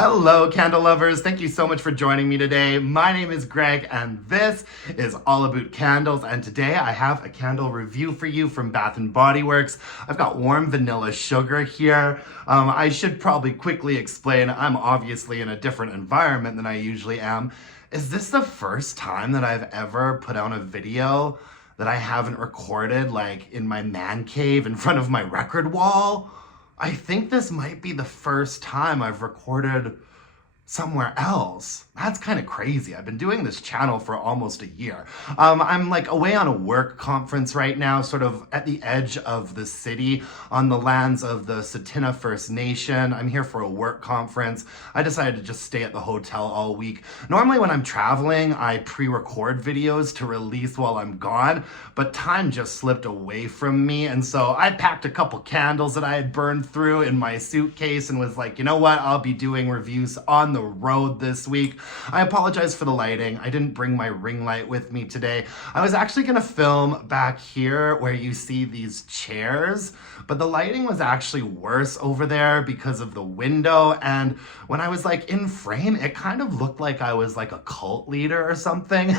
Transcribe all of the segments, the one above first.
Hello, candle lovers. Thank you so much for joining me today. My name is Greg, and this is all about candles. And today I have a candle review for you from Bath and Body Works. I've got warm vanilla sugar here. I should probably quickly explain, I'm obviously in a different environment than I usually am. Is this the first time that I've ever put out a video that I haven't recorded, like in my man cave in front of my record wall? I think this might be the first time I've recorded somewhere else. That's kind of crazy. I've been doing this channel for almost a year. I'm like away on a work conference right now, sort of at the edge of the city on the lands of the Tsuut'ina First Nation. I'm here for a work conference. I decided to just stay at the hotel all week. Normally when I'm traveling, I pre-record videos to release while I'm gone, but time just slipped away from me. And so I packed a couple candles that I had burned through in my suitcase and was like, you know what? I'll be doing reviews on the road this week. I apologize for the lighting. I didn't bring my ring light with me today. I was actually gonna film back here where you see these chairs, but the lighting was actually worse over there because of the window. And when I was like in frame, it kind of looked like I was like a cult leader or something.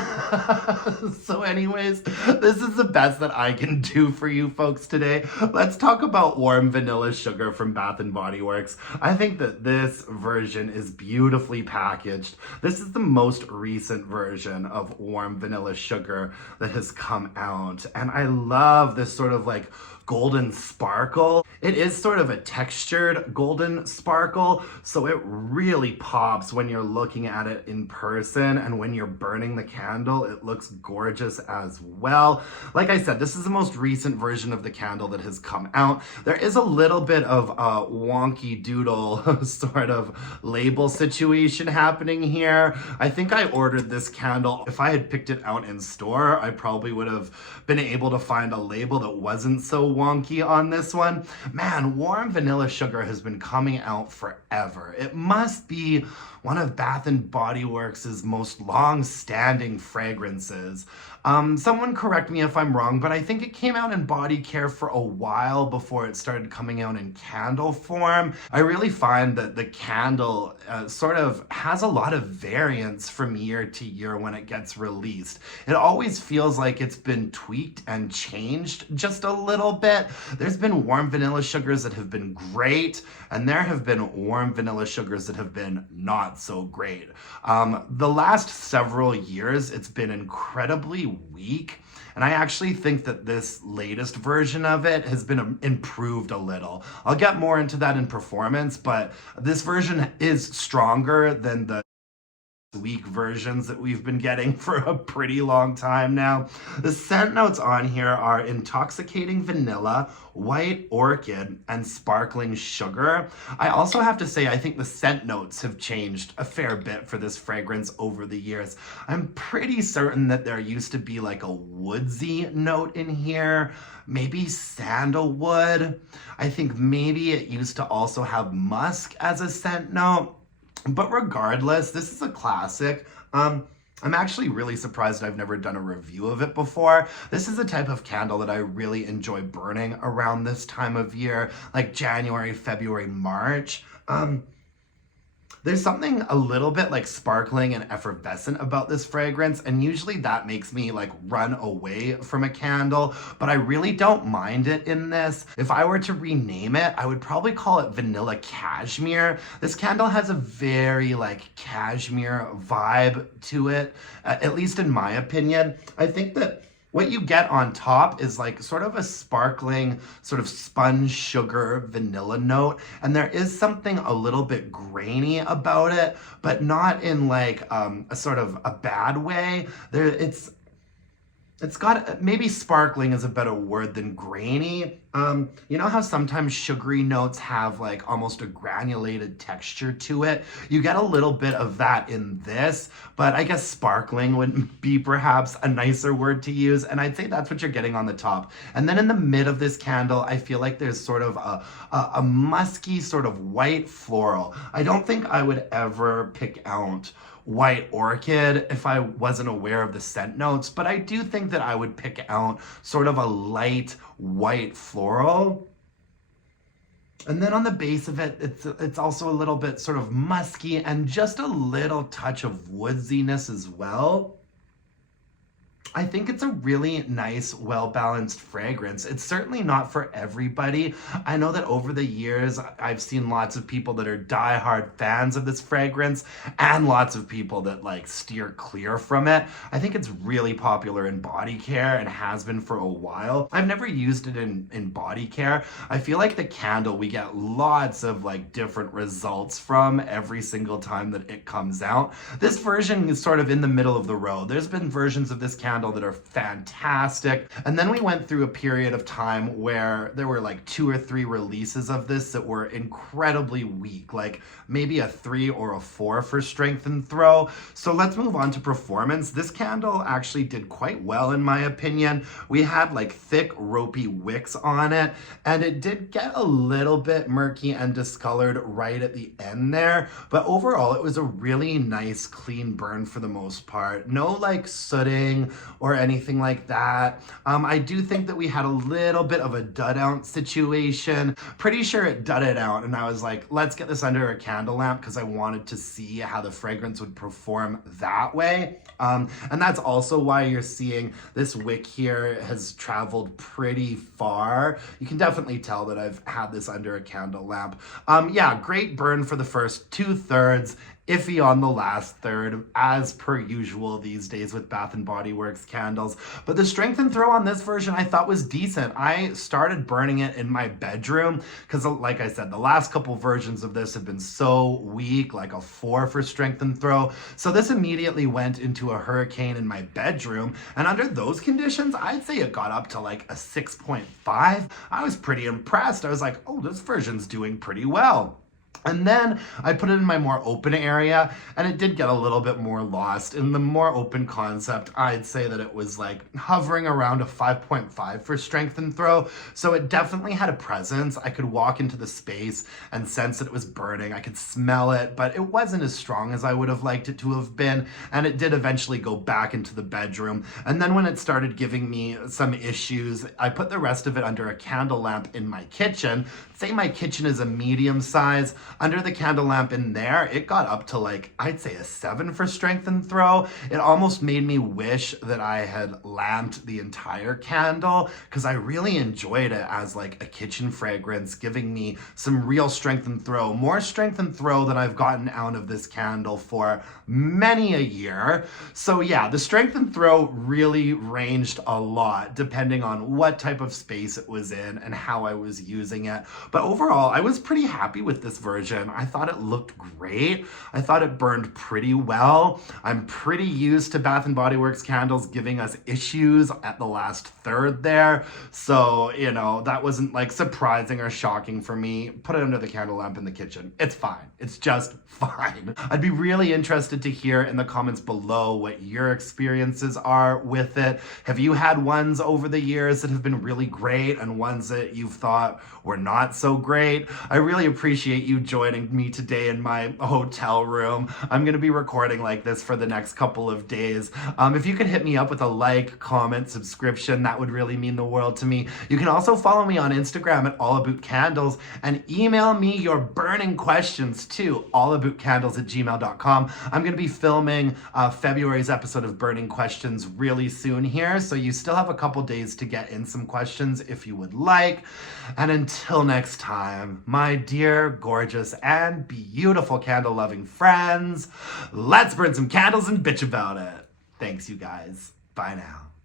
So anyways, this is the best that I can do for you folks today. Let's talk about warm vanilla sugar from Bath and Body Works. I think that this version is beautifully packaged. This is the most recent version of warm vanilla sugar that has come out. And I love this sort of like golden sparkle. It is sort of a textured golden sparkle, so it really pops when you're looking at it in person, and when you're burning the candle, it looks gorgeous as well. Like I said, this is the most recent version of the candle that has come out. There is a little bit of a wonky doodle sort of label situation happening here. I think I ordered this candle. If I had picked it out in store, I probably would have been able to find a label that wasn't so wonky on this one. Man, warm vanilla sugar has been coming out forever. It must be one of Bath and Body Works' most long-standing fragrances. Someone correct me if I'm wrong, but I think it came out in body care for a while before it started coming out in candle form. I really find that the candle sort of has a lot of variance from year to year when it gets released. It always feels like it's been tweaked and changed just a little bit. There's been warm vanilla sugars that have been great, and there have been warm vanilla sugars that have been not so great. The last several years, it's been incredibly weak. And I actually think that this latest version of it has been improved a little. I'll get more into that in performance, but this version is stronger than the weak versions that we've been getting for a pretty long time now. The scent notes on here are intoxicating vanilla, white orchid, and sparkling sugar. I also have to say, I think the scent notes have changed a fair bit for this fragrance over the years. I'm pretty certain that there used to be like a woodsy note in here, maybe sandalwood. I think maybe it used to also have musk as a scent note. But regardless, this is a classic. I'm actually really surprised I've never done a review of it before. This is a type of candle that I really enjoy burning around this time of year, like January, February, March. There's something a little bit like sparkling and effervescent about this fragrance, and usually that makes me like run away from a candle, but I really don't mind it in this. If I were to rename it, I would probably call it Vanilla Cashmere. This candle has a very like cashmere vibe to it, at least in my opinion. I think that what you get on top is like sort of a sparkling, sort of sponge sugar vanilla note. And there is something a little bit grainy about it, but not in like a sort of a bad way. It's got, maybe sparkling is a better word than grainy. You know how sometimes sugary notes have like almost a granulated texture to it? You get a little bit of that in this, but I guess sparkling would be perhaps a nicer word to use. And I'd say that's what you're getting on the top. And then in the mid of this candle, I feel like there's sort of a musky sort of white floral. I don't think I would ever pick out white orchid if I wasn't aware of the scent notes, but I do think that I would pick out sort of a light white floral. And then on the base of it, it's also a little bit sort of musky and just a little touch of woodsiness as well. I think it's a really nice, well-balanced fragrance. It's certainly not for everybody. I know that over the years, I've seen lots of people that are diehard fans of this fragrance and lots of people that like steer clear from it. I think it's really popular in body care and has been for a while. I've never used it in body care. I feel like the candle, we get lots of like different results from every single time that it comes out. This version is sort of in the middle of the road. There's been versions of this candle that are fantastic. And then we went through a period of time where there were like 2 or 3 releases of this that were incredibly weak, like maybe a 3 or a 4 for strength and throw. So let's move on to performance. This candle actually did quite well in my opinion. We had like thick ropey wicks on it, and it did get a little bit murky and discolored right at the end there, but overall it was a really nice clean burn for the most part. No like sooting or anything like that. I do think that we had a little bit of a dud out situation. Pretty sure it dudded out, and I was like, let's get this under a candle lamp because I wanted to see how the fragrance would perform that way. And that's also why you're seeing this wick here has traveled pretty far. You can definitely tell that I've had this under a candle lamp. Yeah, great burn for the first 2/3. Iffy on the last third, as per usual these days with Bath & Body Works candles. But the strength and throw on this version I thought was decent. I started burning it in my bedroom because, like I said, the last couple versions of this have been so weak, like a 4 for strength and throw. So this immediately went into a hurricane in my bedroom. And under those conditions, I'd say it got up to like a 6.5. I was pretty impressed. I was like, oh, this version's doing pretty well. And then I put it in my more open area, and it did get a little bit more lost. In the more open concept, I'd say that it was like hovering around a 5.5 for strength and throw. So it definitely had a presence. I could walk into the space and sense that it was burning. I could smell it, but it wasn't as strong as I would have liked it to have been. And it did eventually go back into the bedroom. And then when it started giving me some issues, I put the rest of it under a candle lamp in my kitchen. Say my kitchen is a medium size. Under the candle lamp in there, it got up to like, I'd say a 7 for strength and throw. It almost made me wish that I had lamped the entire candle because I really enjoyed it as like a kitchen fragrance, giving me some real strength and throw. More strength and throw than I've gotten out of this candle for many a year. So yeah, the strength and throw really ranged a lot depending on what type of space it was in and how I was using it. But overall, I was pretty happy with this version. I thought it looked great. I thought it burned pretty well. I'm pretty used to Bath & Body Works candles giving us issues at the last third there. So, you know, that wasn't like surprising or shocking for me. Put it under the candle lamp in the kitchen. It's fine. It's just fine. I'd be really interested to hear in the comments below what your experiences are with it. Have you had ones over the years that have been really great and ones that you've thought were not so great? I really appreciate you joining me today in my hotel room. I'm going to be recording like this for the next couple of days. If you could hit me up with a like, comment, subscription, that would really mean the world to me. You can also follow me on Instagram at allaboutcandles and email me your burning questions to allaboutcandles@gmail.com. I'm going to be filming February's episode of Burning Questions really soon here, so you still have a couple days to get in some questions if you would like. And until next time, my dear, gorgeous, and beautiful candle-loving friends, let's burn some candles and bitch about it. Thanks, you guys. Bye now.